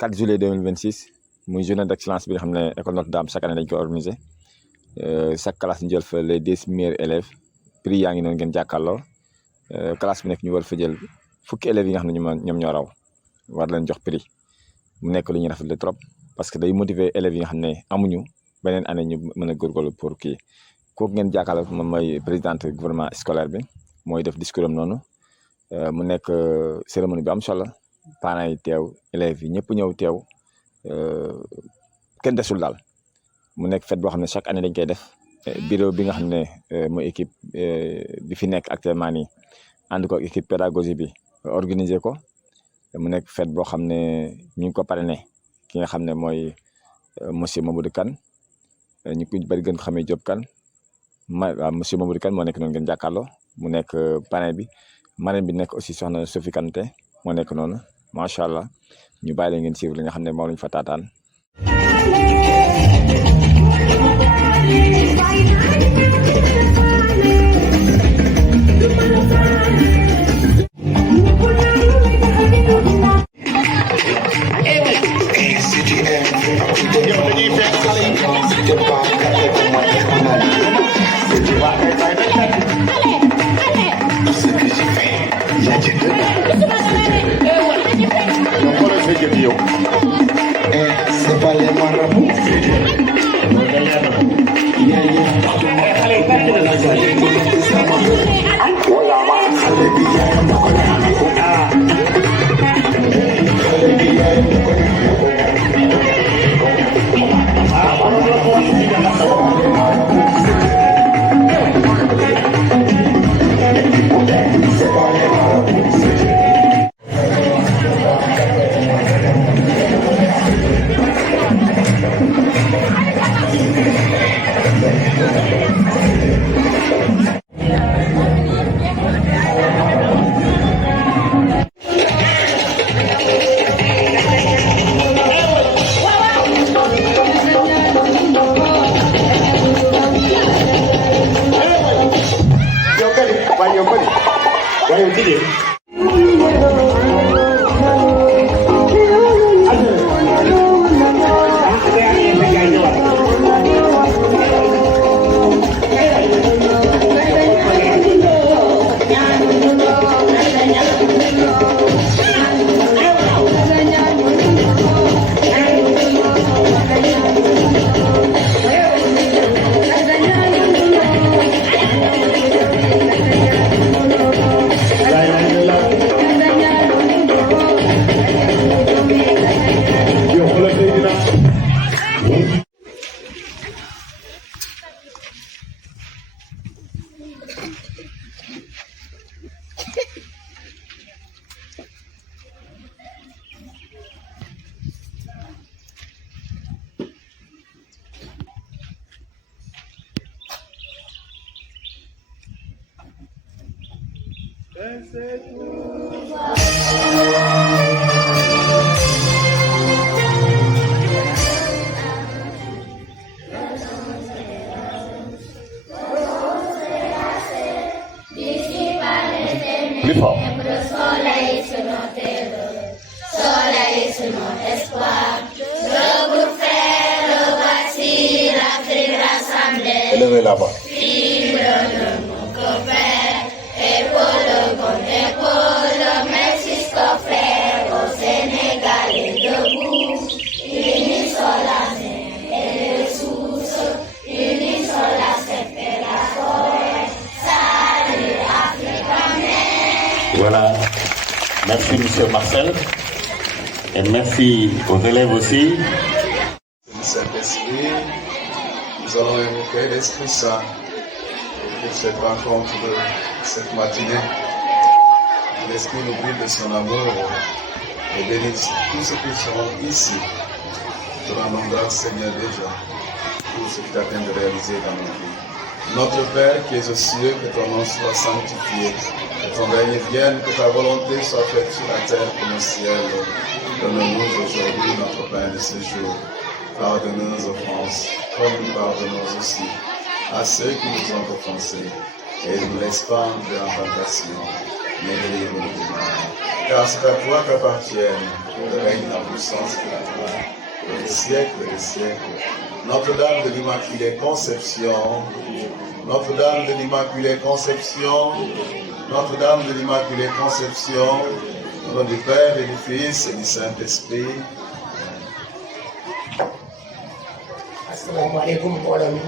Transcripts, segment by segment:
4 juillet 2026 muy journée d'excellence bi nga xam ne école Notre-Dame chaque année dañ ko organiser chaque classe ñu jël fa les 10 meilleurs élèves prix yaa ngi noonu ngeen jàkkaarloo classe bi nekk ñu war fa jël fukki élèves yi nga xam ne ñoom ñoo raw war leen jox prix mu nekk lu ñuy rafetlu trop parce que day motiver élèves yi nga xam ne amuñu beneen année ñu mën a góorgóorlu pour kii kooku ngeen jàkkaarloo moom mooy présidente gouvernement scolaire bi mooy def discours am noonu mu nekk cérémonie bi am solo parents yi teew élèves yi ñëpp ñëw teew kenn desul daal mu nekk fête boo xam ne chaque année dañ koy def bureau bi nga xam ne mooy équipe bi fi nekk actuellement nii ànd ko équipe pédagogie bi organiser ko mu nekk fête boo xam ne ñu ngi ko parrainé ki nga xam ne mooy monsieur Mamadou Kane ñu ko bari gën ko xamee Diop Kane waaw monsieur Mamadou Kane moo nekk noonu ngeen jàkkaarloo mu nekk parrain bi marraine bi nekk aussi soxna Sophie Kanté moo nekk noonu macha allah ñu bàyyi leen ngeen suivre li nga xam ne moom lañ fa taataan. C'est pas les marabouts. Plus fort. Soleil sur nos terres, soleil sur notre espoir. Le groupe frère, voici l'Afrique rassemblée. Élevez la voix. Fille de mon copain, épaule contre épaule, Mexico frère, au Sénégal est debout. Unis sur la main et les sources, unis sur la scène et la forêt. Salut Afrique. Voilà. Merci, monsieur Marcel. Et merci aux élèves aussi. Saint-Esprit, nous allons invoquer l'Esprit Saint pour cette rencontre de cette matinée. L'Esprit nous brille de son amour et bénisse tous ceux qui sont ici. Te rendons grâce, Seigneur, déjà, pour ce que tu as bien de réaliser dans nos vies. Notre Père qui es aux cieux, que ton nom soit sanctifié, que ton règne vienne, que ta volonté soit faite sur la terre comme au ciel. Donne-nous aujourd'hui notre pain de ce jour. Pardonne nos offenses, comme nous pardonnons aussi à ceux qui nous ont offensés. Et ne nous laisse pas entrer en tentation, mais délivre-nous du mal. car c'est à toi qu'appartiennent le règne, la puissance et la gloire, pour les siècles et les siècles. Notre-Dame de l'Immaculée Conception, Notre-Dame de l'Immaculée Conception, Notre-Dame de l'Immaculée Conception, au nom du Père et du Fils et du Saint-Esprit. Assalamu alaikum mbooloo mi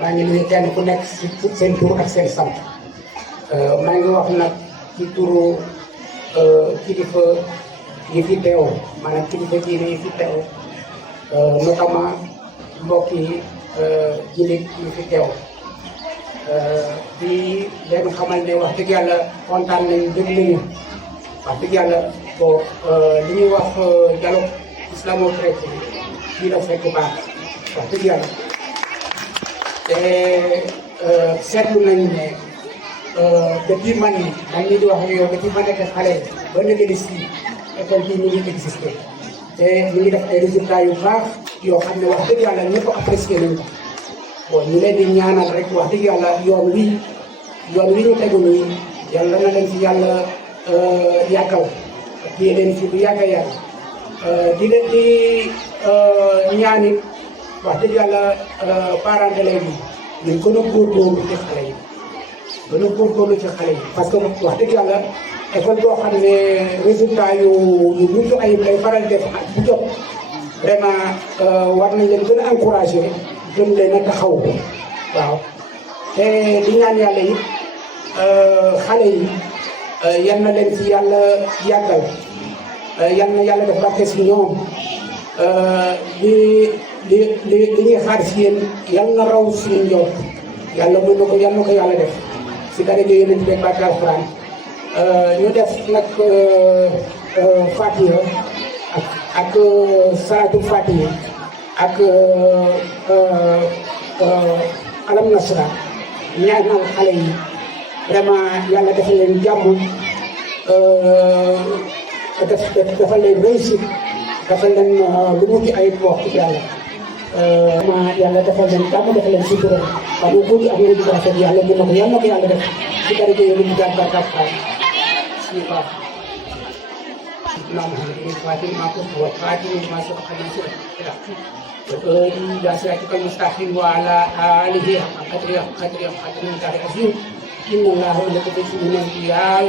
maa ngi nuyu kenn ku nekk ci seen tur ak seen sant maa ngi wax nag ci turu kilifa yi fi teew maanaam kilifa diine yi fi teew notamment mbokk yi jullit yi fi teew di leen xamal ne wax dëgg yàlla kontaan nañu dégg nañu wax dëgg yàlla bon li ñuy wax dialogue islamo-chrétien fii la fekk baax wax dëgg yàlla te seetlu nañu ne depuis man ñi di wax ak yow depuis ma nekk xale ba léegi si école bii ñu ngi existé te ñu ngi def ay résultats yu baax yoo xam ne wax dëgg yàlla ñëpp apprécié nañu ko bon ñu leen di ñaanal rek wax dëgg yàlla yoon wi ñu tegu nii yàlla na leen fi yàlla yàggal kii leen fi bu yàgga yàgg di leen di ñaanit wax dëgg yàlla parents d'élèves yi ñu gën a góorgóorlu ci xale yi gën a góorgóorlu ci xale yi parce que wax dëgg yàlla école boo xam ne résultat yu mucc ayib lay faral def ak bu jot vraiment war nañ leen gën a encouragé gën leen a taxaw waaw te di ñaan yàlla it xale yi yal na leen ci yàlla yàggal yal na yàlla def barke si ñoom li ñuy xaar si yéen yal na raw suñu njort yàlla mën na ko yàlla def si dara jo yéen a ci barke alxuraan ñu def nag Fatiha ak salaatul Fatiha ak alam nasra ñaanal xale yi vraiment yàlla defal leen jàmm defal leen réussite defal leen lu mucc ayib wax ci yàlla vraiment yàlla defal leen jàmm defal leen sutura wax nga tuuti ak yéen di ko rafet yàlla mën na ko yàlla def ci dara jëye lu mu jaar barkaat xaal bismillah اللهم اهدنا للفاتن ما كنت والفاتن ما سبق ناصر الحق والهادي الى صراطك المستقيم وعلى اله حق قدره من العظيم ان الله وملائكته يصلون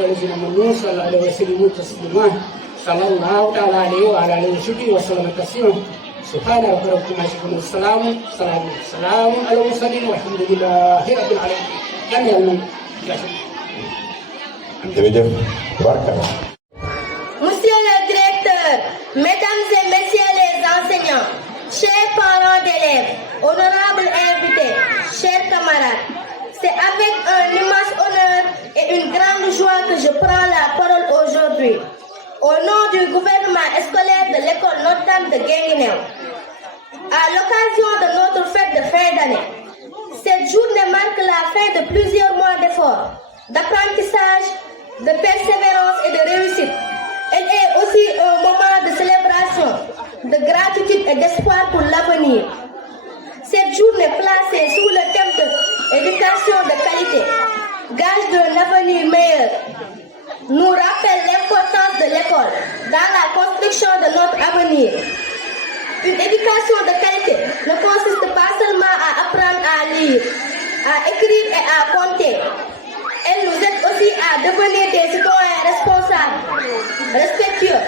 والذين امنوا صلى الله عليه وسلم تسليما صلى الله تعالى عليه وعلى اله وصحبه وسلم تسليما سبحان ربك رب العزه عما يصفون والسلام على المرسلين والحمد لله رب العالمين. jërëjëf barka. Monsieur le directeur, mesdames et messieurs les enseignants, chers parents d'élèves, honorables invités, chers camarades, c'est avec un immense honneur et une grande joie que je prends la parole aujourd'hui, au nom du gouvernement scolaire de l'école Notre-Dame de Guinguinéo. À l'occasion de notre fête de fin d'année, cette journée marque la fin de plusieurs mois d'efforts, d'apprentissage, de persévérance et de réussite. Elle est aussi un moment de célébration, de gratitude et d'espoir pour l'avenir. Cette journée placée sous le thème de l'éducation de qualité, gage d'un avenir meilleur, nous rappelle l'importance de l'école dans la construction de notre avenir. Une éducation de qualité ne consiste pas seulement à apprendre à lire, à écrire et à compter. Elle nous aide aussi à devenir des citoyens responsables, respectueux,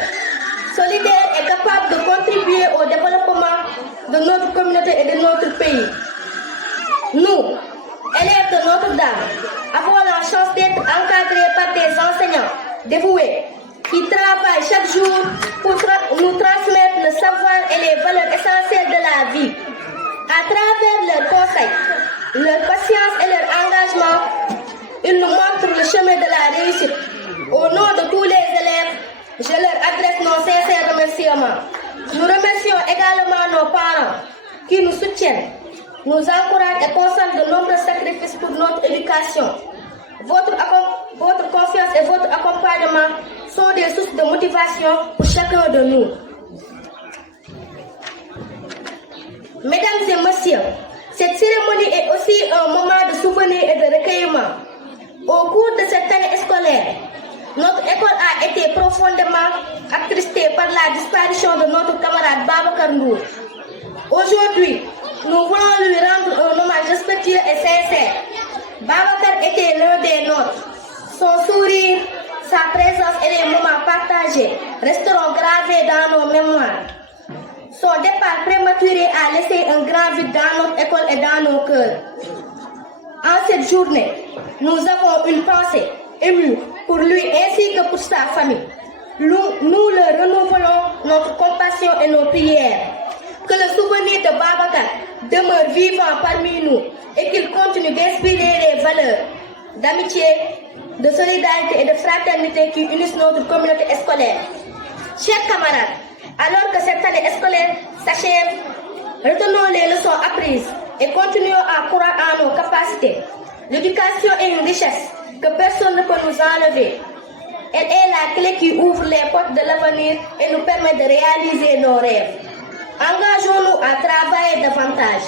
solidaires et capables de contribuer au développement de notre communauté et de notre pays. Nous, élèves de Notre-Dame, avons la chance d'être encadrés par des enseignants dévoués qui travaillent chaque jour pour nous transmettre le savoir et les valeurs essentielles de la vie. À travers leurs conseils, leur patience et leur engagement, ils nous montrent le chemin de la réussite. Au nom de tous les élèves, je leur adresse nos sincères remerciements. Nous remercions également nos parents qui nous soutiennent, nous encouragent et consentent de nombreux sacrifices pour notre éducation. Votre confiance et votre accompagnement sont des sources de motivation pour chacun de nous. Mesdames et messieurs, cette cérémonie est aussi un moment de souvenir et de recueillement. Au cours de cette année scolaire, Notre école a été profondément attristée par la disparition de notre camarade Babacar Ndour. Aujourd'hui, nous voulons lui rendre un hommage respectueux et sincère. Babacar était l'un des nôtres. Son sourire, sa présence et les moments partagés resteront gravés dans nos mémoires. Son départ prématuré a laissé un grand vide dans notre école et dans nos cœurs. En cette journée, nous avons une pensée émue pour lui ainsi que pour sa famille. Nous leur renouvelons notre compassion et nos prières. Que le souvenir de Babacar demeure vivant parmi nous et qu'il continue d'inspirer les valeurs d'amitié, de solidarité et de fraternité qui unissent notre communauté scolaire. Chers camarades, alors que cette année scolaire s'achève, retenons les leçons apprises et continuons à croire en nos capacités. L'éducation est une richesse que personne ne peut nous enlever. Elle est la clé qui ouvre les portes de l'avenir et nous permet de réaliser nos rêves. Engageons-nous à travailler davantage,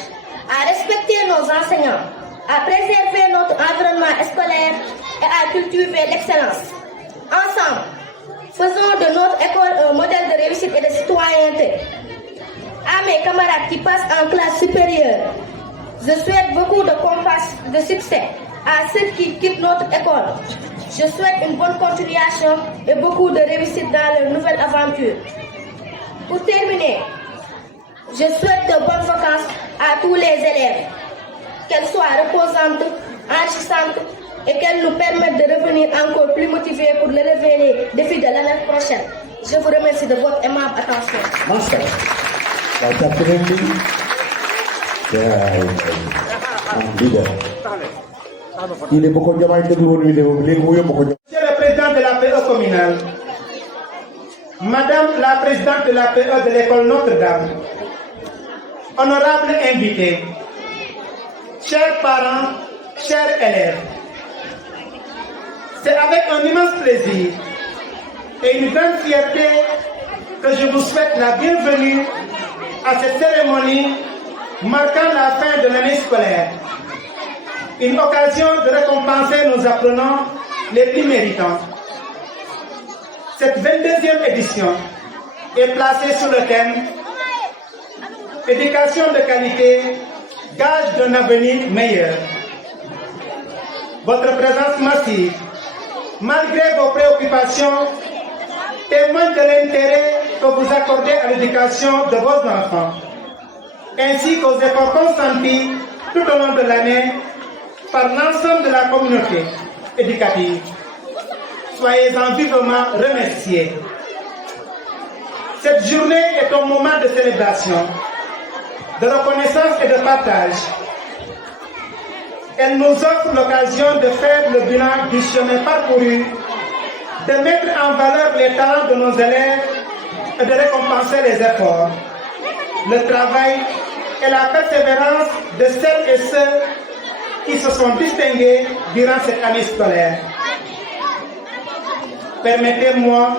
à respecter nos enseignants, à préserver notre environnement scolaire et à cultiver l'excellence. Ensemble, faisons de notre école un modèle de réussite et de citoyenneté. À mes camarades qui passent en classe supérieure, je souhaite beaucoup de succès à ceux qui quittent notre école. Je souhaite une bonne continuation et beaucoup de réussite dans leur nouvelle aventure. Pour terminer, je souhaite de bonnes vacances à tous les élèves, qu'elles soient reposantes, enrichissantes et qu'elles nous permettent de revenir encore plus motivés pour relever les défis de l'année prochaine. Je vous remercie de votre aimable attention. Merci. Il est beaucoup de gens qui ont Monsieur le président de la PE communale, Madame la présidente de la PE de l'école Notre-Dame, honorables invités, chers parents, chers élèves, c'est avec un immense plaisir et une grande fierté que je vous souhaite la bienvenue à cette cérémonie marquant la fin de l'année scolaire. Une occasion de récompenser nos apprenants les plus méritants. Cette 22e édition est placée sous le thème Éducation de qualité, gage d'un avenir meilleur. Votre présence massive, malgré vos préoccupations, témoigne de l'intérêt que vous accordez à l'éducation de vos enfants, ainsi qu'aux efforts consentis tout au long de l'année par l'ensemble de la communauté éducative. Soyez-en vivement remerciés. Cette journée est un moment de célébration, de reconnaissance et de partage. Elle nous offre l'occasion de faire le bilan du chemin parcouru, de mettre en valeur les talents de nos élèves et de récompenser les efforts, le travail et la persévérance de celles et ceux qui se sont distingués durant cette année scolaire. Permettez-moi,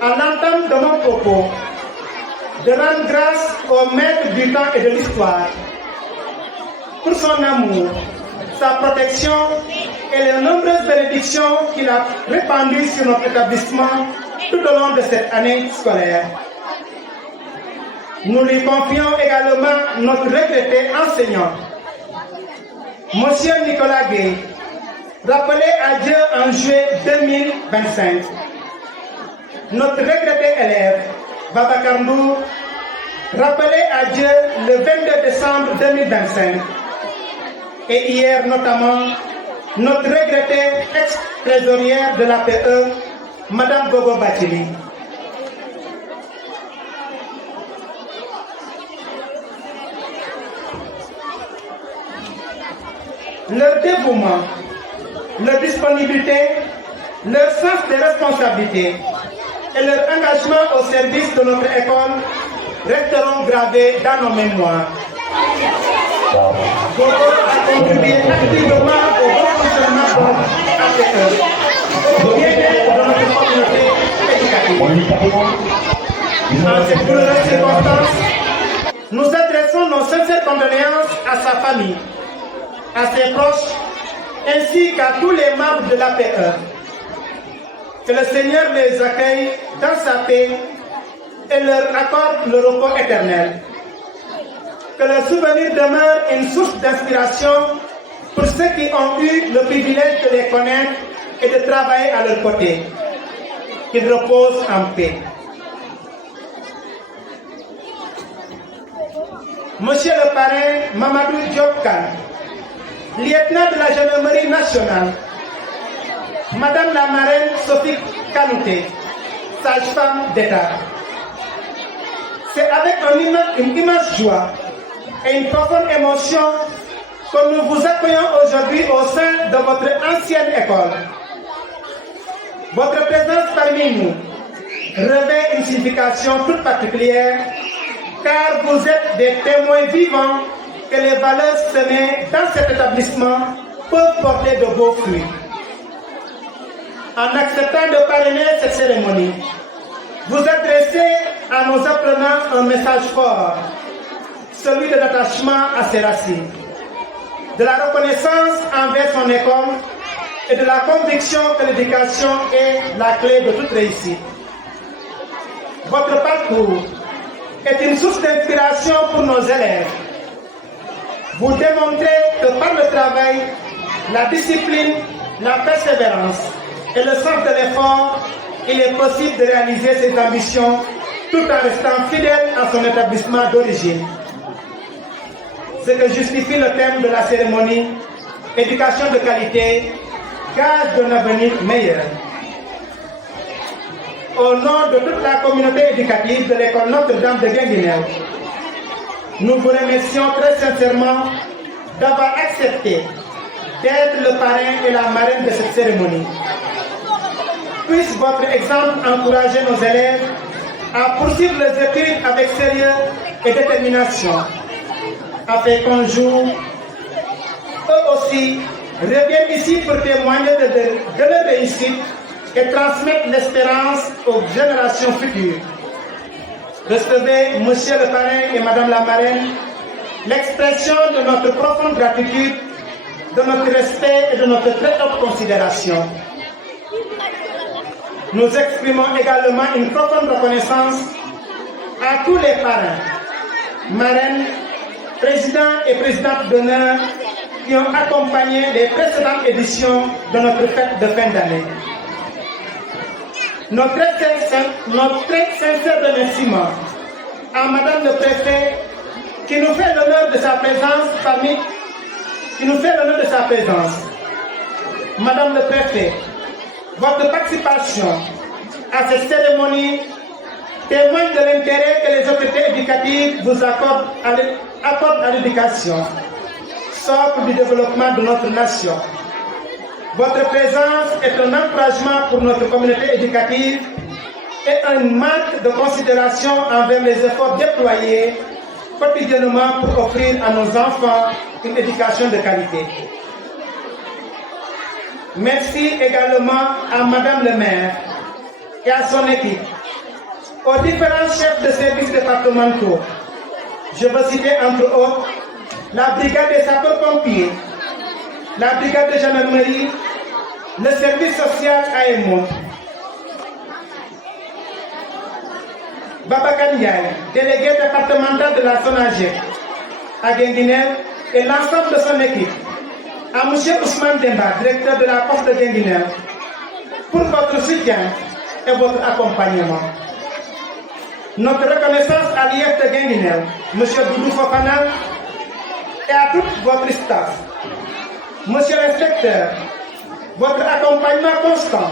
à l'entame de mon propos, de rendre grâce au maître du temps et de l'histoire pour son amour, sa protection et les nombreuses bénédictions qu'il a répandues sur notre établissement tout au long de cette année scolaire. Nous lui confions également notre regretté enseignant, Monsieur Nicolas Gueye, rappelé à Dieu en juillet 2025. Notre regretté élève, Babacar Ndour, rappelé à Dieu le 22 décembre 2025. Et hier notamment, notre regrettée ex-trésorière de la PE, Madame Gogo Batili. Leur dévouement, leur disponibilité, leur sens des responsabilités et leur engagement au service de notre école resteront gravés dans nos mémoires. Gogo a contribué activement au bon fonctionnement de l'APE, au bien-être de notre communauté éducative. En cette douloureuse circonstance, nous adressons nos sincères condoléances à sa famille, à ses proches, ainsi qu'à tous les membres de l'APE. Que le Seigneur les accueille dans sa paix et leur accorde le repos éternel. Que leur souvenir demeure une source d'inspiration pour ceux qui ont eu le privilège de les connaître et de travailler à leur côté. Qu'ils reposent en paix. Monsieur le parrain Mamadou Diop Kane, lieutenant de la gendarmerie nationale, Madame la marraine Sophie Kanouté, sage-femme d'État. C'est avec une immense joie et une profonde émotion que nous vous accueillons aujourd'hui au sein de votre ancienne école. Votre présence parmi nous revêt une signification toute particulière car vous êtes des témoins vivants que les valeurs semées dans cet établissement peuvent porter de beaux fruits. En acceptant de parrainer cette cérémonie, vous adressez à nos apprenants un message fort, celui de l'attachement à ses racines, de la reconnaissance envers son école et de la conviction que l'éducation est la clé de toute réussite. Votre parcours est une source d'inspiration pour nos élèves. Vous démontrez que par le travail, la discipline, la persévérance et le sens de l'effort, il est possible de réaliser ses ambitions tout en restant fidèle à son établissement d'origine. Ce que justifie le thème de la cérémonie, éducation de qualité, gage d'un avenir meilleur. Au nom de toute la communauté éducative de l'école Notre-Dame de Guinguinéo, nous vous remercions très sincèrement d'avoir accepté d'être le parrain et la marraine de cette cérémonie. Puisse votre exemple encourager nos élèves à poursuivre les études avec sérieux et détermination, afin qu'un jour, eux aussi, reviennent ici pour témoigner de leur réussite et transmettre l'espérance aux générations futures. Recevez, Monsieur le parrain et Madame la marraine, l'expression de notre profonde gratitude, de notre respect et de notre très haute considération. Nous exprimons également une profonde reconnaissance à tous les parrains, marraines, présidents et présidentes d'honneur qui ont accompagné les précédentes éditions de notre fête de fin d'année. Notre très sincère remerciement à Madame le Préfet qui nous fait l'honneur de sa présence Madame le Préfet, votre participation à cette cérémonie témoigne de l'intérêt que les autorités éducatives vous accordent à l'éducation, socle du développement de notre nation. Votre présence est un encouragement pour notre communauté éducative et un marque de considération envers les efforts déployés quotidiennement pour offrir à nos enfants une éducation de qualité. Merci également à Madame le maire et à son équipe, aux différents chefs de services départementaux. Je veux citer entre autres la brigade des sapeurs-pompiers, la brigade de gendarmerie, le service social AMO, Babacar Ndiaye, délégué départemental de la SONAGED à Guinguinéo et l'ensemble de son équipe, à M. Ousmane Demba, directeur de la poste de Guinguinéo, pour votre soutien et votre accompagnement. Notre reconnaissance à l'IF de Guinguinéo, M. Doudou Fofana, et à tout votre staff. Monsieur l'inspecteur, votre accompagnement constant,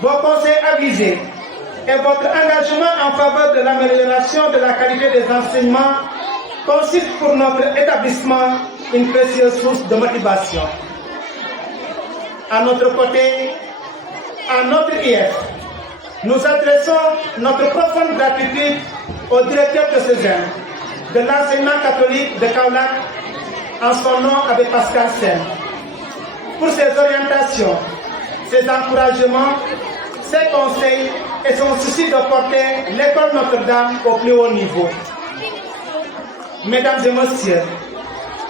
vos conseils avisés et votre engagement en faveur de l'amélioration de la qualité des enseignements constituent pour notre établissement une précieuse source de motivation. À notre côté, à notre IF, nous adressons notre profonde gratitude au directeur de Césaire, de l'enseignement catholique de Kaolack, en son nom avec Pascal Sen, pour ses orientations, ses encouragements, ses conseils et son souci de porter l'école Notre-Dame au plus haut niveau. Mesdames et messieurs,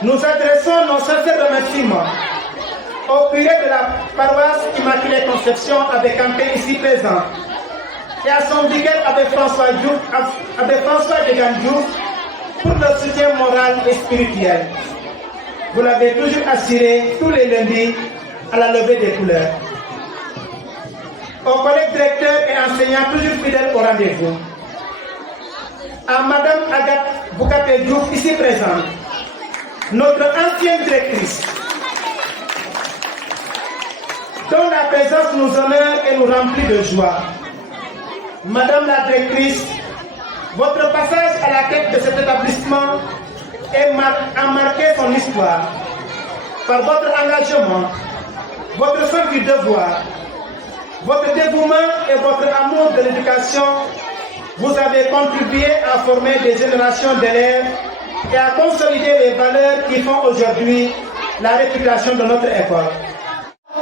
nous adressons nos sincères remerciements au curé de la paroisse Immaculée Conception avec Campé ici présent, et à son vicaire Abbé François Degan Diouf pour le soutien moral et spirituel. Vous l'avez toujours assuré tous les lundis à la levée des couleurs. Aux collègues directeurs et enseignants toujours fidèles au rendez-vous. À Madame Agathe Boukaté Diouf ici présente, notre ancienne directrice, dont la présence nous honore et nous remplit de joie. Madame la directrice, votre passage à la tête de cet établissement a marqué son histoire. Par votre engagement, votre sens du devoir, votre dévouement et votre amour de l'éducation, vous avez contribué à former des générations d'élèves et à consolider les valeurs qui font aujourd'hui la réputation de notre école.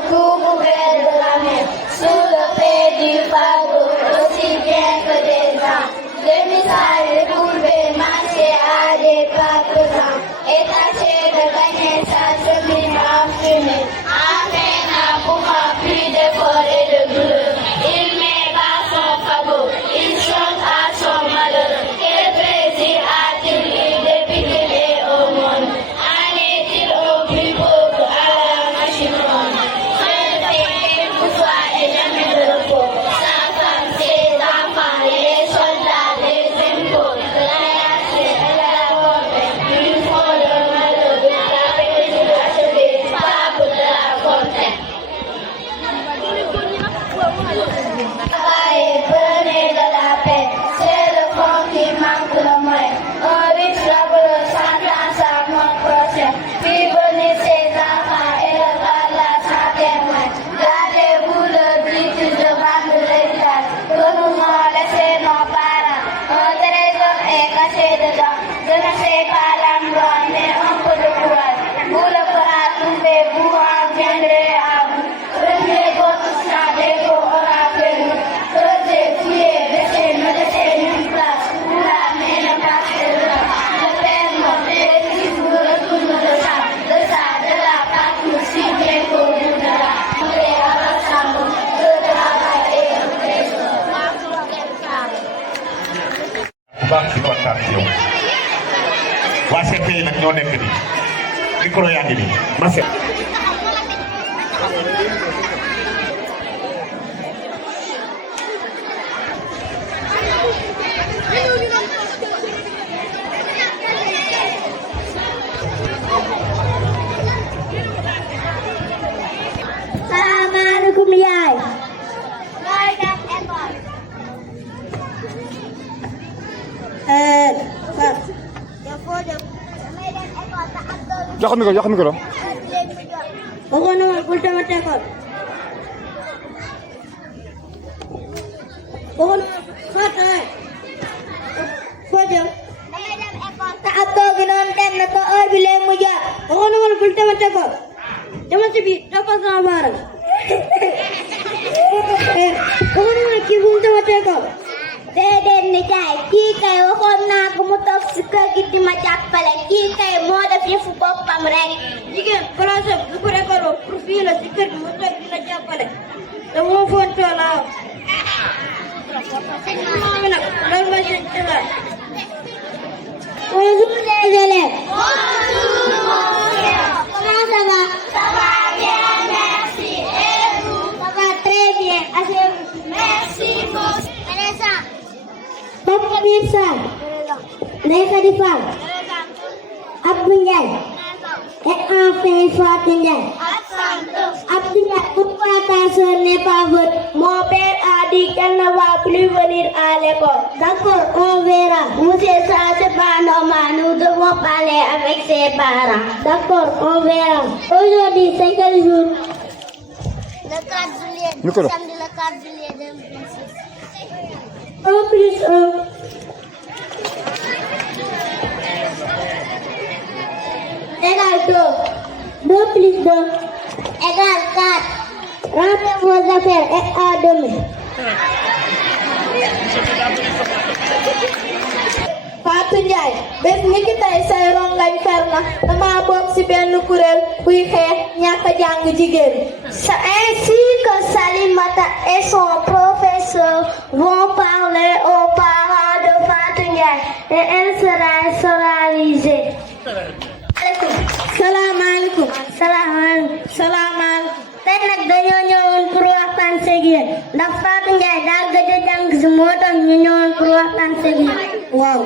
Couvrez de la mer, sous le fait du fardeau, aussi bien que des gens. Le message courbé, marcher à des pas pesants, et tâcher de gagner sa chemin en fumée. Enfin, n'a pourra plus d'efforts et de douleur. Il met bas son fardeau, il chante à son malheur. Quel plaisir a-t-il eu depuis qu'il est au monde? En est-il au plus pauvre à la machine ronde? Et jamais de repos. Sa femme, ses enfants, les soldats, les impôts, la hiérarchie et la fontaine. Ils font le malheur de la paix de achever, fable de la fontaine. Travaillez, prenez de la paix, c'est le fond qui manque le moins. Un riche laboureur s'entend sa mort prochaine. Puis venez ses enfants et le là sans témoin. Gardez-vous le titre de vendre l'héritage que nous avons laissé nos parents. Un trésor est caché dedans. Je ne sais pas l'endroit, mais un peu de courage. Vous le fera trouver, vous en viendrez à bout. Prenez votre sang, l'écho aura fait nous. Creusez, fouillez, baissez, ne laissez nulle place. Pour la main ne passez de là. Le père mort, les fils vous retournent de ça. De ça, de la partout, si bien qu'au bout de là. baax ci kontaan ci yow waa CPI nag ñoo nekk nii micro yaa ngi nii Massé. Salaamaaleykum yaay. Looy def école. jox micro jox micro. waxoon na ma bul tamit école. waxoon na ma foo jëm. damay dem école. te ak koo gi noonu dem na ko heure bi léegi mu jaar. waxoon na ma bul tamit école. dama si biir dafa sama baaram. waxoon na ma kii bu mu tamit école. déedéet nijaay kii kay waxoon naa ko mu toog si kër gi di ma jàppale kii kay moo def yëfu boppam rek. jigéen place bi bu école pour fii la si kër gi mu toog di la jàppale te moo fontoo laa wax. moom nag loolu mooy seen cosaan. Bonjour les élèves. Bonjour monsieur. Comment ça va? Ça va bien, merci. Et vous? Ça va très bien. Asseyez-vous. Merci monsieur. Présent. Papa Mirsa. Présent. Ndeye Khady Fall. Présent. Abdou Ndiaye. Et enfin Fatou Ndiaye. Abdou Ndiaye, pourquoi ta soeur n'est pas venue? Mon père a dit qu'elle ne va plus venir à l'école. D'accord, on verra. Monsieur, ça c'est pas normal. Nous devons parler avec ses parents. D'accord, on verra. Aujourd'hui, c'est quel jour? Le 4 juillet. Micro. Samedi le 4 juillet 2026. 1 plus 1. Égale 2. 2 plus 2. Égale 4. Rangez vos affaires et à demain. Fatou Ndiaye, bés ni ki tey say rongañ fer na dama bokk ci benn kuréel buy xeex ñàkk a jàng jigéen. Ainsi que Salimata et son professeur vont parler aux parents de Fatou Ndiaye et elle sera scolarisée. Salaamaaleykum. Salaamaaleykum. Tey nag dañoo ñëwoon pour waxtaan ak yéen ndax Fatou Ndiaye daa gëj a jàng si moo tax ñu ñëwoon pour waxtaan ak yéen. Waaw.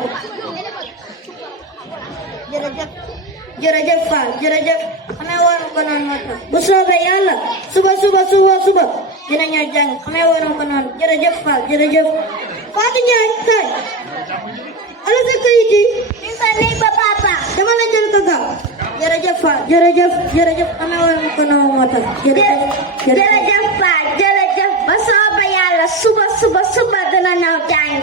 jërëjëf Fall jërëjëf xamee woon ko noonu moo tax bu soobee yàlla suba dinañu jàng xamee woon ko noonu jërëjëf Fall jërëjëf Fatou Ndiaye kay ala sa kayit yi di sa néeg ba papa dama la jël ko gaaw jërëjëf Fall jërëjëf xamee woon ko noonu moo tax jërëjëf Fall jërëjëf ba soobee yàlla suba dina ñëw jàng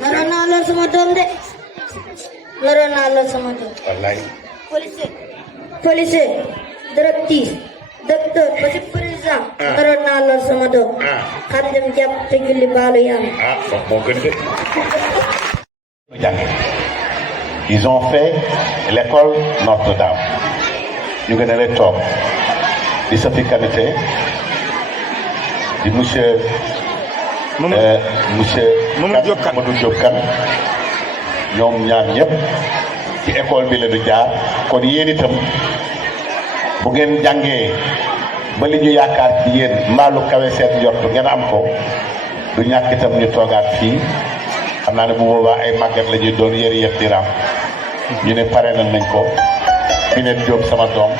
naroon naa lool sama doom de naroon naa lool sama doom wallaay policier directrice docteur ba ci président naroon naa lool sama doom xam dem jàpp te julli baalu yàlla wax moo gën de ils ont fait l'école Notre-Dame ñu gën a lay toog di Sophie Kanouté di monsieur Mamadou Diop Kane ñoom ñaar ñëpp ci école bi la ñu jaar kon yéen itam bu ngeen jàngee ba li ñu yaakaar ci yéen mbaalu kawe seet njort ngeen am ko du ñàkk itam ñu toogaat fii xam naa ne bu boobaa ay màggat la ñuy doon yëri yëpp di raam ñu ne pare nañ ko fi ne Diop sama doom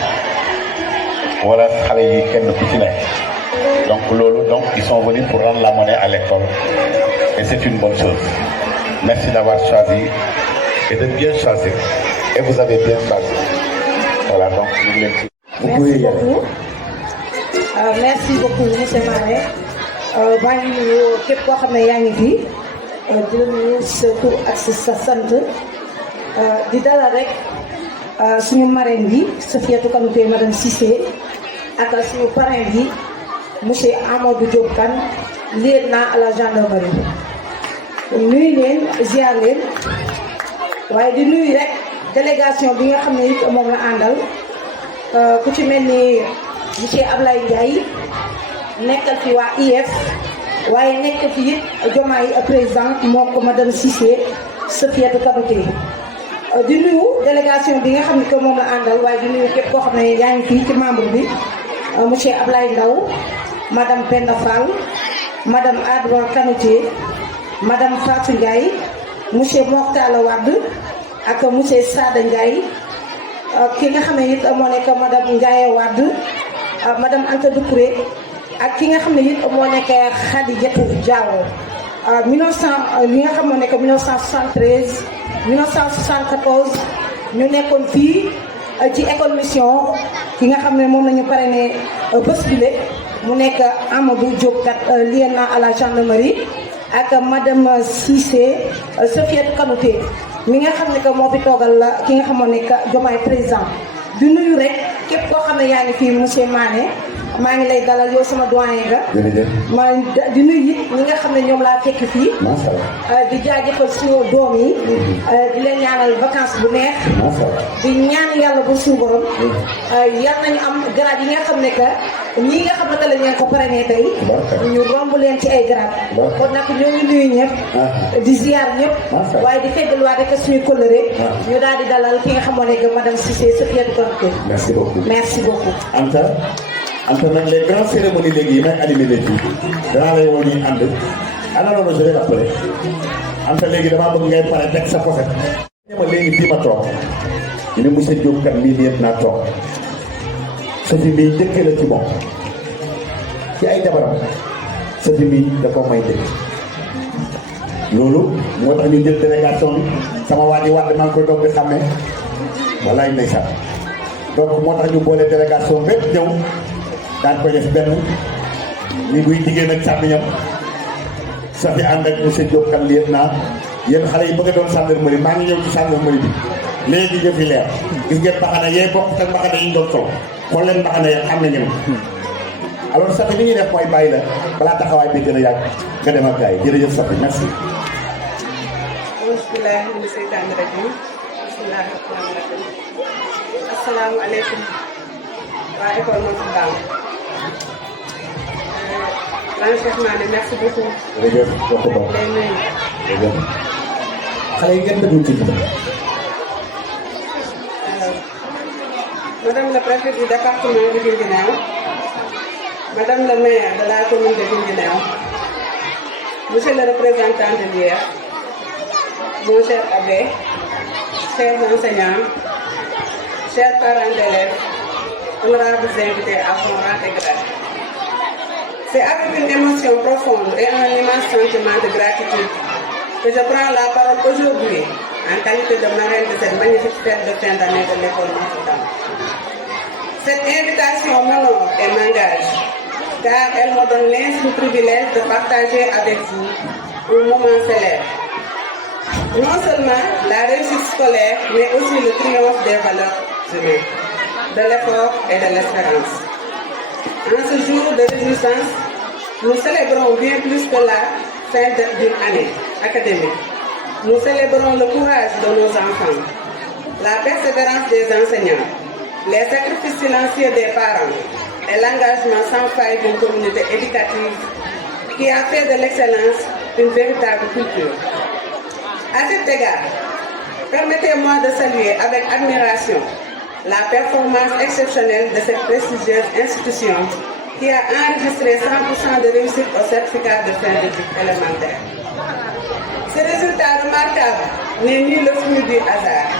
wala xale yi kenn ku ci nekk donc loolu ils sont venus pour rendre la monnaie à l'école et c'est une bonne chose. Merci d'avoir choisi et de bien choisir. Et vous avez bien choisi. Voilà, donc nous voulons... Merci beaucoup monsieur Mané. maa ngi nuyu képp koo xam ne yaa ngi fi di la nuyu sa tur ak sa sant di dalal rek suñu marraine bi Safiatou Kanouté madame Cissé ak suñu parrain bi monsieur Amadou Diop Kane lieutenant à la gendarmerie. nuyu leen ziar leen waaye di nuyu rek délégation bi nga xam ne it moom la àndal ku ci mel ni monsieur Ablaye Ndiaye nekkal fi waa IF waaye nekkal fi it Diomaye président moo ko madame Cissé Safiatou Kanouté di nuyu délégation bi nga xam ne que moom la àndal waaye di nuyu képp koo xam ne yaa ngi fii ci membre bi monsieur Ablaye Ndaw madame Penda Fall madame Adwa Kanouté madame Fatou Ndiaye monsieur Mokhtar Wade ak monsieur Sada Ndiaye ki nga xam ne it moo nekk madame Ndiaye Wade madame Anta Doucouré ak ki nga xam ne it moo nekk Khadijatou Diawo 1900 li nga xam moo nekk 1973 1974 ñu nekkoon fii ci école mission ki nga xam ne moom la ñu parrainé bés bile mu nekk Amadou Diop kat lieutenant à la gendarmerie ak madame Cissé Safiatou Kanouté mi nga xam ne que moo fi toogal la ki nga xamoon ne que Diomaye président di nuyu rek képp koo xam ne yaa ngi fii monsieur Mané maa ngi lay dalal yow sama doyen nga. maa di nuyu it ñi nga xam ne ñoom laa fekk fii. di jaajëfal suñu doom yi. di leen ñaanal vacances bu neex. di ñaan yàlla bu suñu borom. yal nañu am grade yi nga xam ne que ñii nga xam ne la ñu ko parrainé tey. ñu romb leen ci ay grade. kon nag ñoo ngi nuyu ñëpp. di ziar ñëpp. waaye di feddaluwaat rek suñu coloré. ñu daal di dalal ki nga xamoon ne que madame Cissé Safiatou Kanouté. Merci beaucoup. Merci beaucoup. Anta nag les grandes cérémonies léegi yi may animé léegi danaa lay woo ñuy ànd ana loolu je vais rappeler Anta léegi damaa bëgg ngay pare teg sa poset ma léegi fii ma toog ñu ne monsieur Diop Kane mii yëpp naa toog Sophie mii dëkkee la ci moom ci ay jabaram Sophie mii da ko may dëkk loolu moo tax ñu jël délégation bi sama waa ji wàdd maa ngi koy doog di xàmmee walaay ndeysaan donc moo tax ñu boole délégation bépp ñëw daan koy def benn ni buy jigéen ak càmmiñam Safi ànd ak monsieur Diop Kane lieutenant yéen xale yi bëgg a doon gendarmerie maa ngi ñëw ci gendarmerie bi léegi nga fi leer gis ngeen mbaxana yee bokk ak mbaxana yi ñu doon sol xool leen mbaxana yi xam nañu alors Safi li ñuy def mooy bàyyi la balaa taxawaay bi gën a yàgg nga dem ak gars yi jërëjëf Safi merci. Bismillahirrahmanirrahim. Assalamualaikum wa école Notre Dame. Cheikh Mané, merci beaucoup. jërëjëf mbokk ba lay nuyu. jërëjëf xale yi ngeen déglu ci Madame le préfet du département de Guinguinéo, Madame le maire de la commune de Guinguinéo, Monsieur le représentant de l'IEF, mon cher abbé, chers enseignants, chers parents d'élèves, honorables invités à son rang et grade. C'est avec une émotion profonde et un immense sentiment de gratitude que je prends la parole aujourd'hui en qualité de marraine de cette magnifique fête de fin d'année de l'école Notre-Dame. Cette invitation m'honore et m'engage, car elle me donne l'insigne privilège de partager avec vous un moment célèbre. Non seulement la réussite scolaire, mais aussi le triomphe des valeurs humaines, de l'effort et de l'espérance. En ce jour de réjouissance, nous célébrons bien plus que la fin d'une année académique. Nous célébrons le courage de nos enfants, la persévérance des enseignants, les sacrifices silencieux des parents et l'engagement sans faille d'une communauté éducative qui a fait de l'excellence une véritable culture. À cet égard, permettez-moi de saluer avec admiration la performance exceptionnelle de cette prestigieuse institution qui a enregistré 100% de réussite au certificat de fin d'études élémentaires. Ce résultat remarquable n'est ni le fruit du hasard,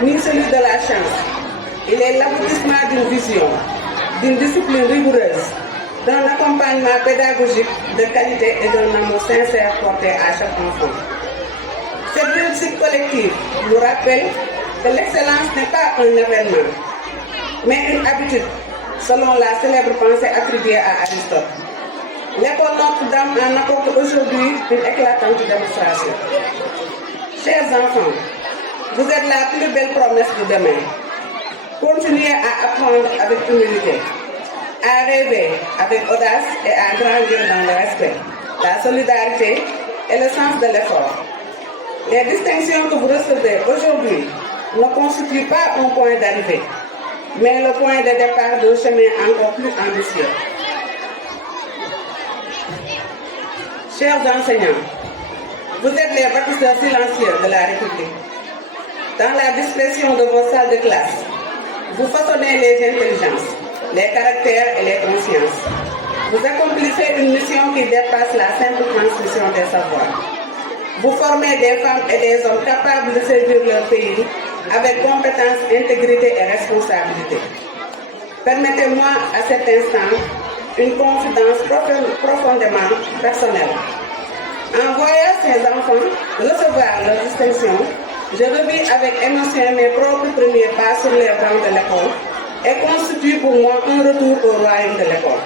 ni celui de la chance. Il est l'aboutissement d'une vision, d'une discipline rigoureuse, d'un accompagnement pédagogique de qualité et d'un amour sincère porté à chaque enfant. Cette réussite collective nous rappelle que l'excellence n'est pas un événement, mais une habitude, selon la célèbre pensée attribuée à Aristote. L'école Notre-Dame en apporte aujourd'hui une éclatante démonstration. Chers enfants, vous êtes la plus belle promesse de demain. Continuez à apprendre avec humilité, à rêver avec audace et à grandir dans le respect, la solidarité et le sens de l'effort. Les distinctions que vous recevez aujourd'hui ne constituent pas un point d'arrivée, mais le point de départ d'un chemin encore plus ambitieux. Chers enseignants, vous êtes les bâtisseurs silencieux de la République. Dans la discrétion de vos salles de classe, vous façonnez les intelligences, les caractères et les consciences. Vous accomplissez une mission qui dépasse la simple transmission des savoirs. Vous formez des femmes et des hommes capables de servir leur pays avec compétence, intégrité et responsabilité. Permettez-moi à cet instant une confidence profondément personnelle. En voyant ces enfants recevoir leur distinction, je revis avec émotion mes propres premiers pas sur les bancs de l'école et constitue pour moi un retour au royaume de l'école.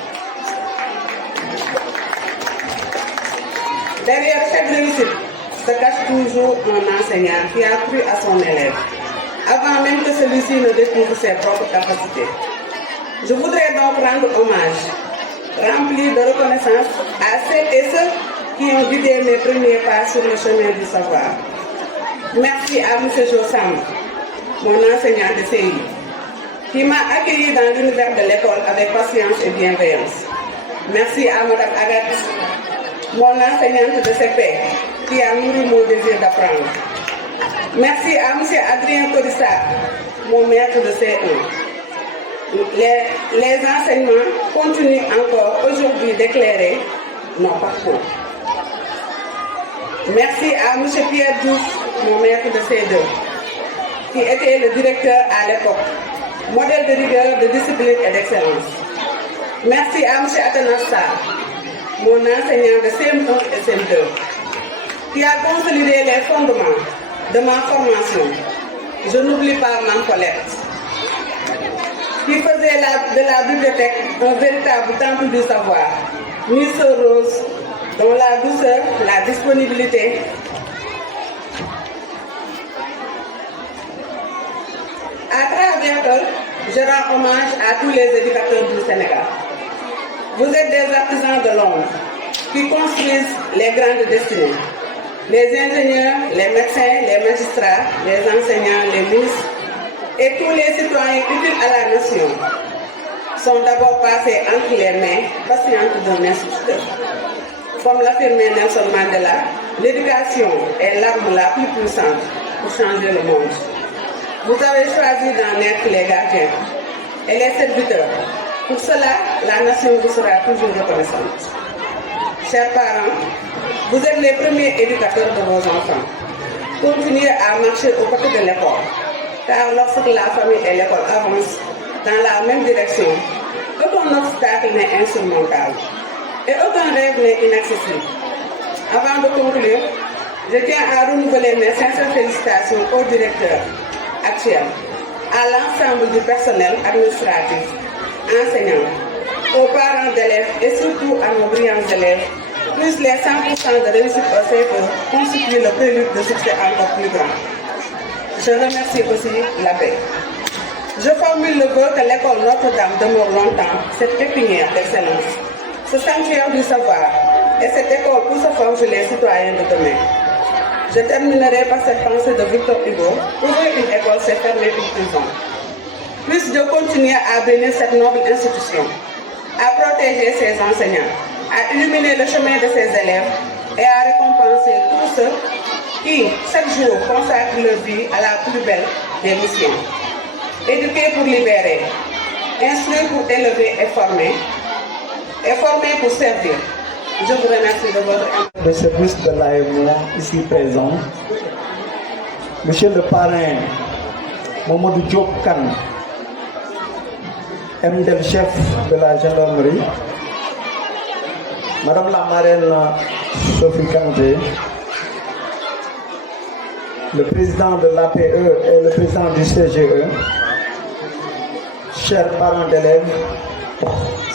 Derrière cette réussite se cache toujours un enseignant qui a cru à son élève, avant même que celui-ci ne découvre ses propres capacités. Je voudrais donc rendre hommage, rempli de reconnaissance, à celles et ceux qui ont guidé mes premiers pas sur le chemin du savoir. Merci à M. Jossam, mon enseignant de CI, qui m'a accueilli dans l'univers de l'école avec patience et bienveillance. Merci à Mme Agathe, mon enseignante de CP, qui a nourri mon désir d'apprendre. Merci à M. Adrien Kodissa, mon maître de C1. Les enseignements continuent encore aujourd'hui d'éclairer nos parcours. Merci à M. Pierre Diouf, mon maître de C2, qui était le directeur à l'époque, modèle de rigueur, de discipline et d'excellence. Merci à M. Athanas Sarr, mon enseignant de CM1 et CM2, qui a consolidé les fondements de ma formation. Je n'oublie pas ma Colette, qui faisait de la bibliothèque un véritable temple du savoir. Miss Rose, dont la douceur, la disponibilité, à travers eux, je rends hommage à tous les éducateurs du Sénégal. Vous êtes des artisans de l'ombre qui construisent les grandes destinées. Les ingénieurs, les médecins, les magistrats, les enseignants, les ministres et tous les citoyens utiles à la nation sont d'abord passés entre les mains patientes d'un instituteur. Comme l'affirmait Nelson Mandela, l'éducation est l'arme la plus puissante pour changer le monde. Vous avez choisi d'en être les gardiens et les serviteurs. Pour cela, la nation vous sera toujours reconnaissante. Chers parents, vous êtes les premiers éducateurs de vos enfants. Continuez à marcher aux côtés de l'école, car lorsque la famille et l'école avancent dans la même direction, aucun obstacle n'est insurmontable et aucun rêve n'est inaccessible. Avant de conclure, je tiens à renouveler mes sincères félicitations au directeur actuel, à l'ensemble du personnel administratif, enseignants, aux parents d'élèves et surtout à nos brillants élèves, plus les 100% de réussite au CFE constituent le prélude de succès encore plus grand. Je remercie aussi la paix. Je formule le vœu que l'école Notre-Dame demeure longtemps cette pépinière d'excellence, ce sanctuaire du savoir et cette école où se forgent les citoyens de demain. Je terminerai par cette pensée de Victor Hugo: ouvrir une école, c'est fermer une prison. Puisse Dieu continuer à bénir cette noble institution, à protéger ses enseignants, à illuminer le chemin de ses élèves et à récompenser tous ceux qui, chaque jour, consacrent leur vie à la plus belle des missions. Éduquer pour libérer, instruire pour élever et former pour servir. Je vous remercie de votre attention. Le service de l'AMO ici présent, Monsieur le parrain Mamadou Diop Kane, MDL chef de la gendarmerie, Madame la marraine Sophie Kanté, le président de l'APE et le président du CGE, chers parents d'élèves,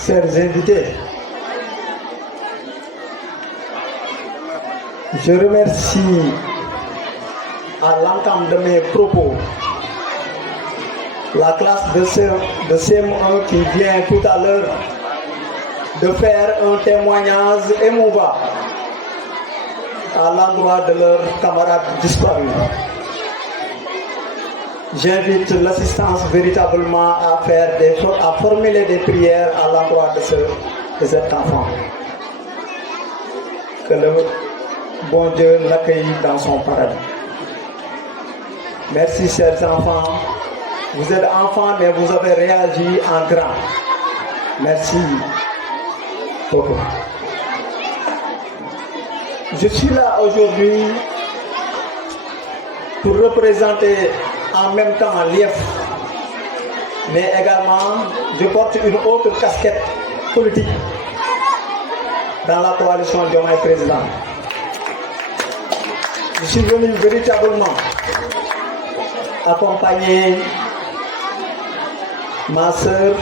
chers invités, je remercie à l'entame de mes propos la classe de CM1 qui vient tout à l'heure de faire un témoignage émouvant à l'endroit de leurs camarades disparus. J'invite l'assistance véritablement à formuler des prières à l'endroit de cet enfant. Que le bon Dieu l'accueille dans son paradis. Merci, chers enfants. Vous êtes enfants, mais vous avez réagi en grand. Merci beaucoup. Je suis là aujourd'hui pour représenter en même temps l'IEF, mais également je porte une autre casquette politique dans la coalition Diomaye Président. Je suis venu véritablement accompagner ma soeur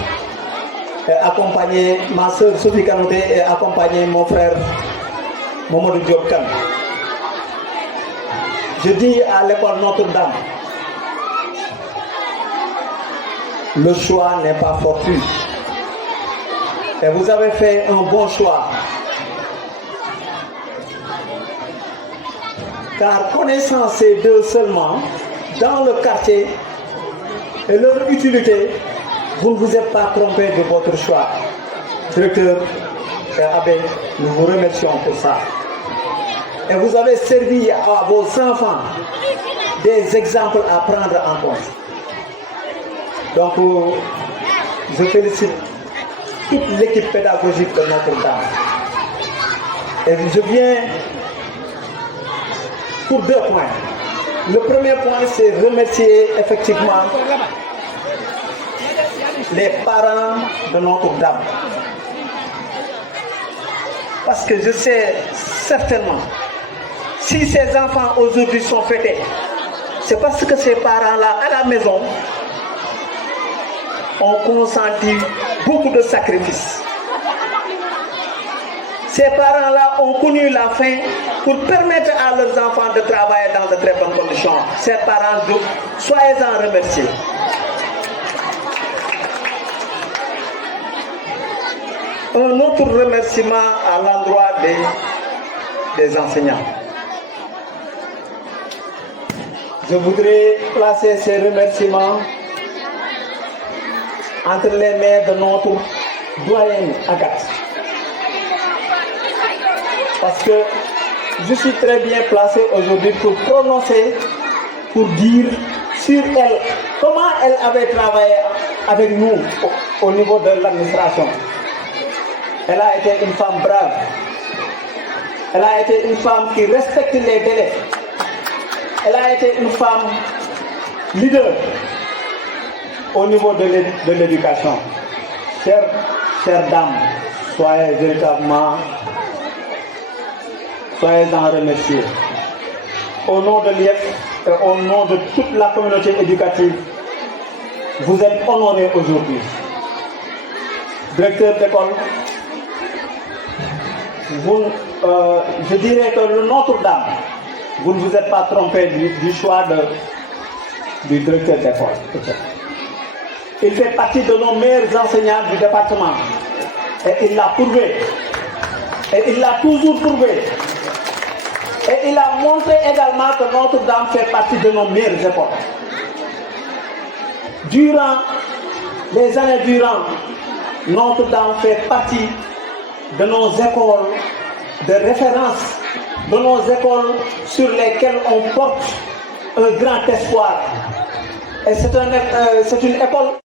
Sophie Kanouté et accompagner mon frère Mamadou Diop Kane. Je dis à l'école Notre-Dame, le choix n'est pas fortuit. Et vous avez fait un bon choix. Car connaissant ces deux seulement, dans le quartier et leur utilité, vous ne vous êtes pas trompé de votre choix. Directeur et abbé, nous vous remercions pour ça. Et vous avez servi à vos enfants des exemples à prendre en compte. Donc, je félicite toute l'équipe pédagogique de Notre-Dame. Et je viens pour deux points. Le premier point, c'est remercier effectivement les parents de Notre-Dame. Parce que je sais certainement, si ces enfants aujourd'hui sont fêtés, c'est parce que ces parents-là, à la maison, ont consenti beaucoup de sacrifices. Ces parents-là ont connu la faim pour permettre à leurs enfants de travailler dans de très bonnes conditions. Ces parents, soyez-en remerciés. Un autre remerciement à l'endroit des enseignants. Je voudrais placer ces remerciements entre les mains de notre doyen Agathe. Parce que je suis très bien placé aujourd'hui pour prononcer, pour dire sur elle, comment elle avait travaillé avec nous au niveau de l'administration. Elle a été une femme brave. Elle a été une femme qui respecte les délais. Elle a été une femme leader au niveau de l'éducation. Chères dames, soyez véritablement, soyez en remerciées. Au nom de l'IEF et au nom de toute la communauté éducative, vous êtes honorés aujourd'hui. Directeur d'école, je dirais que Notre-Dame, vous ne vous êtes pas trompé du choix du directeur d'école. Il fait partie de nos meilleurs enseignants du département. Et il l'a prouvé. Et il l'a toujours prouvé. Et il a montré également que Notre-Dame fait partie de nos meilleures écoles. Durant les années durant, Notre-Dame fait partie de nos écoles de référence, de nos écoles sur lesquelles on porte un grand espoir. Et c'est une école.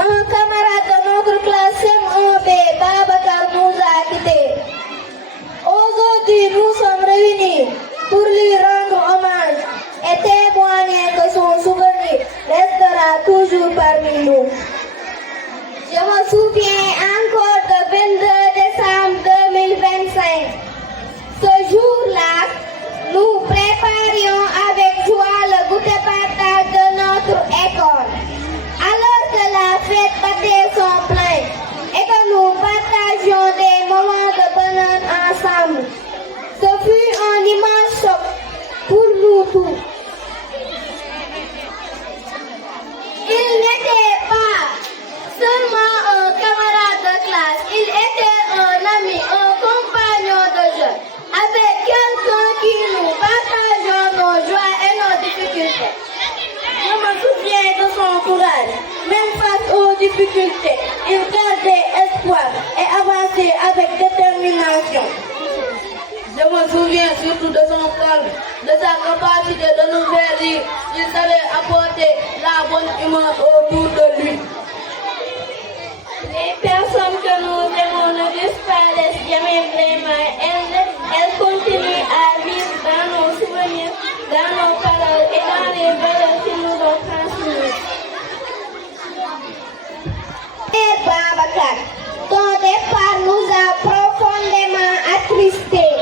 Un camarade de notre classe M1B, Babacar, nous a quittés. Aujourd'hui, nous sommes réunis pour lui rendre hommage et témoigner que son souvenir restera toujours parmi nous. Je me souviens encore du 22 décembre 2025. Ce jour-là, nous préparions avec joie le goûter partage de notre école. Alors que la fête battait son plein et que nous partagions des moments de bonheur ensemble, ce fut un immense choc pour nous tous. Il n'était pas seulement un camarade de classe, il était un ami, un compagnon de jeu, avec quelqu'un qui nous partageons nos joies et nos difficultés. Je me souviens de son courage, même face aux difficultés, il gardait espoir et avançait avec détermination. Je me souviens surtout de son calme, de sa capacité de nous faire rire. Il savait apporter la bonne humeur autour de lui. Les personnes que nous aimons ne disparaissent jamais vraiment. Elles continuent à vivre dans nos souvenirs, dans nos paroles et dans les valeurs qui nous ont transmises. Et Babacar, ton départ nous a profondément attristés.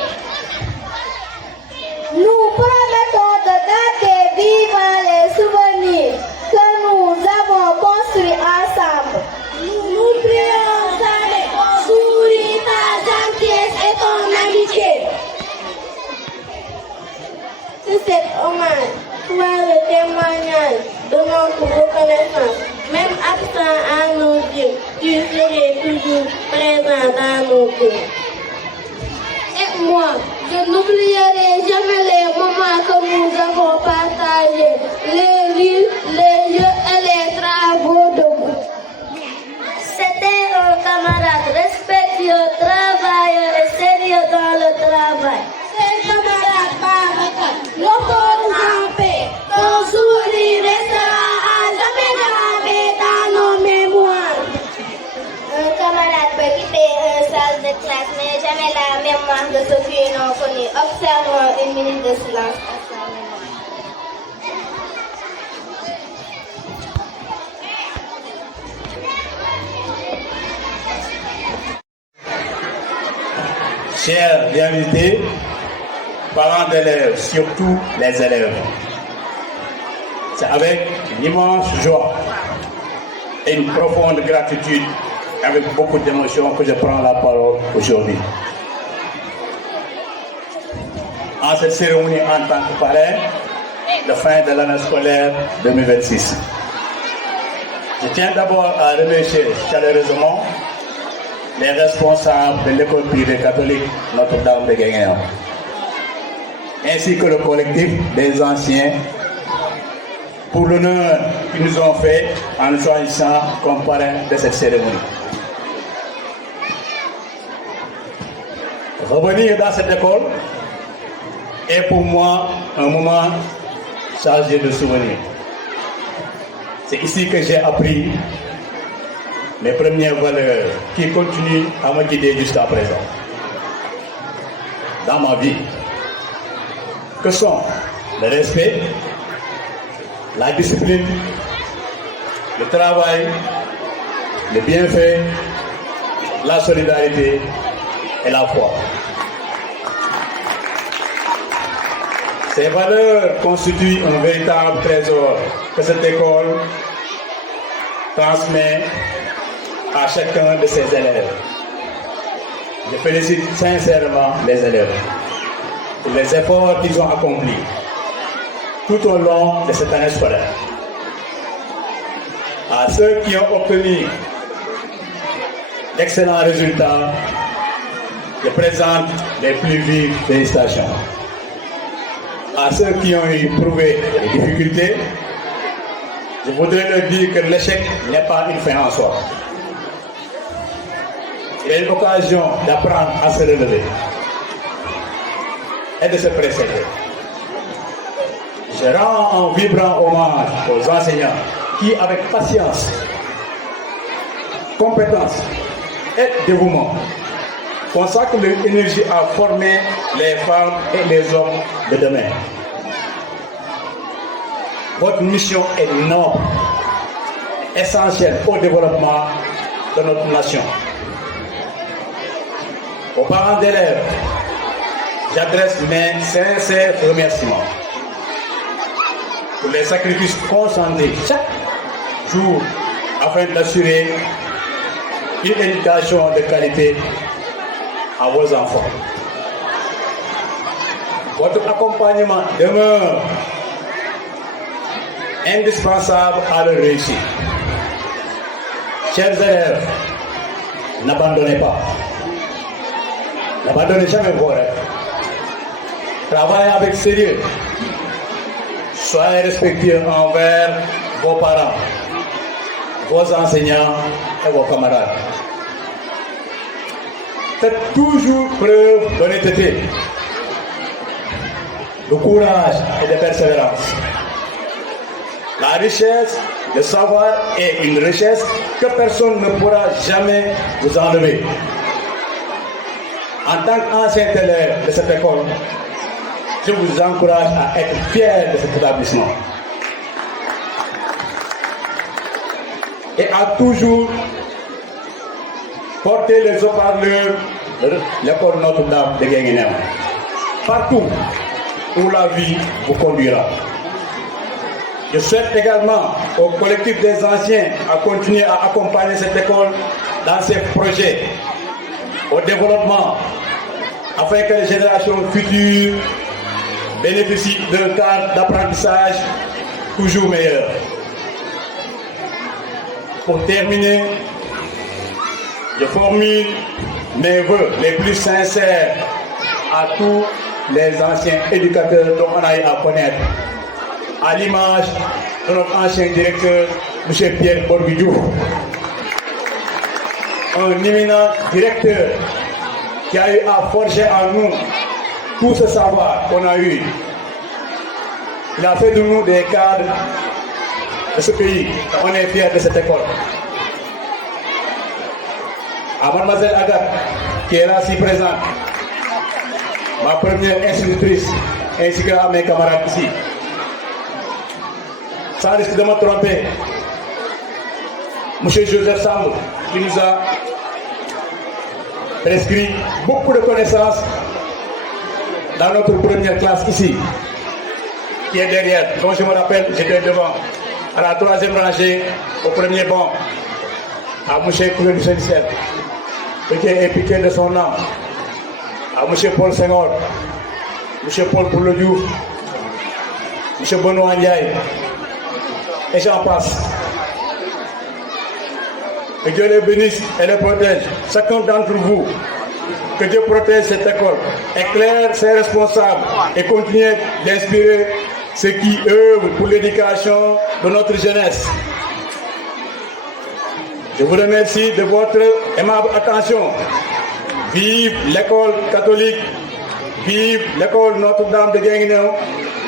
Nous promettons de garder vivants les souvenirs que nous avons construits ensemble. Nous prions jamais, souris ta gentillesse et ton amitié. C'est cet hommage, soit le témoignage de notre reconnaissance. Même absent à nos yeux, tu serais toujours présent dans nos cœurs. Et moi, Je n'oublierai jamais les moments que nous avons partagés, les rires, les jeux et les travaux de groupe. C'était un camarade respectueux, travailleur et sérieux dans le travail. C'est camarade Babacar, repose en paix. Ton sourire restera à jamais gravé dans nos mémoires. Un camarade peut quitter une salle de classe, mais jamais la mémoire de ceux qui l'ont connu. Observons une minute de silence à sa mémoire. Chers invités, parents d'élèves, surtout les élèves, c'est avec une immense joie et une profonde gratitude, avec beaucoup d'émotion, que je prends la parole aujourd'hui. En cette cérémonie en tant que parrain de fin de l'année scolaire 2026. Je tiens d'abord à remercier chaleureusement les responsables de l'école privée catholique Notre-Dame de Guinguinéo, ainsi que le collectif des anciens pour l'honneur qu'ils nous ont fait en nous choisissant comme parrain de cette cérémonie. Revenir dans cette école est pour moi un moment chargé de souvenirs. C'est ici que j'ai appris mes premières valeurs qui continuent à me guider jusqu'à présent dans ma vie, que sont le respect, la discipline, le travail, le bienfait, la solidarité et la foi. Ces valeurs constituent un véritable trésor que cette école transmet à chacun de ses élèves. Je félicite sincèrement les élèves pour les efforts qu'ils ont accomplis tout au long de cette année scolaire. À ceux qui ont obtenu d'excellents résultats, je présente les plus vives félicitations. À ceux qui ont éprouvé des difficultés, je voudrais leur dire que l'échec n'est pas une fin en soi. Il y a une occasion d'apprendre à se relever et de se préserver. Je rends un vibrant hommage aux enseignants qui, avec patience, compétence et dévouement, consacrent leur énergie à former les femmes et les hommes de demain. Votre mission est noble, essentielle au développement de notre nation. Aux parents d'élèves, j'adresse mes sincères remerciements pour les sacrifices consentis chaque jour afin d'assurer une éducation de qualité à vos enfants. Votre accompagnement demeure indispensable à leur réussite. Chers élèves, n'abandonnez pas. N'abandonnez jamais vos rêves. Travaillez avec sérieux. Soyez respectueux envers vos parents, vos enseignants et vos camarades. Faites toujours preuve d'honnêteté, de courage et de persévérance. La richesse de savoir est une richesse que personne ne pourra jamais vous enlever. En tant qu'ancien élève de cette école, je vous encourage à être fiers de cet établissement et à toujours porter les haut-parleurs de l'école Notre-Dame de Guinguinéo partout où la vie vous conduira. Je souhaite également au collectif des anciens à continuer à accompagner cette école dans ses projets au développement afin que les générations futures bénéficient d'un cadre d'apprentissage toujours meilleur. Pour terminer, je formule mes vœux les plus sincères à tous les anciens éducateurs dont on a eu à connaître, à l'image de notre ancien directeur, M. Pierre Borbidou, un éminent directeur qui a eu à forger en nous tout ce savoir qu'on a eu. Il a fait de nous des cadres de ce pays. On est fiers de cette école. À Mademoiselle Agathe, qui est là si présente, ma première institutrice, ainsi qu'à mes camarades ici. Sans risque de me tromper, M. Joseph Samb, qui nous a prescrit beaucoup de connaissances dans notre première classe ici, qui est derrière. Comme je me rappelle, j'étais devant, à la 3e rangée, au premier banc, à M. Koulé du Saint-Ciel, qui est impliqué de son âme, à M. Paul Senghor, M. Paul Poulodiouf, M. Benoît Ndiaye, et j'en passe. Que Dieu les bénisse et les protège, chacun d'entre vous. Que Dieu protège cette école, éclaire ses responsables et continue d'inspirer ceux qui œuvrent pour l'éducation de notre jeunesse. Je vous remercie de votre aimable attention. Vive l'école catholique, vive l'école Notre-Dame de Guinguinéo,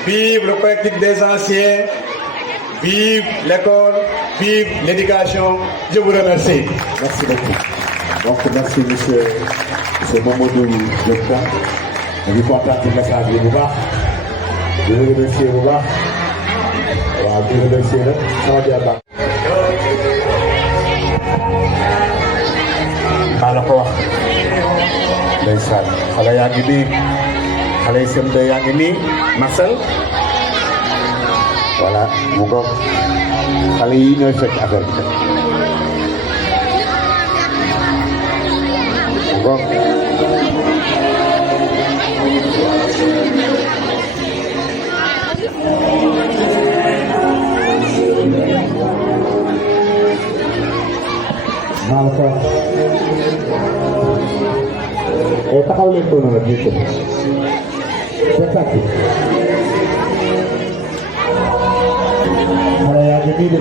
vive le collectif des anciens, vive l'école, vive l'éducation. Je vous remercie. Merci beaucoup. Donc merci monsieur Mamadou Diopka. On lui contacte le message de Bouba. Je vous remercie Bouba. Voilà, je vous remercie. Ça va bien. Maa ko wax ndeysaan xale yaa ngi nii xale yi seen de yaa ngi nii masal voilà mu ngoog xale yi ñooy fekk affaire bi mu ngoog maa la ko wax taxaw leen doon na jiite spectacle xale yaa ngi nii de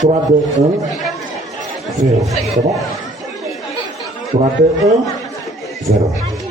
trois deux un zéro c'est bon 3 2 1 0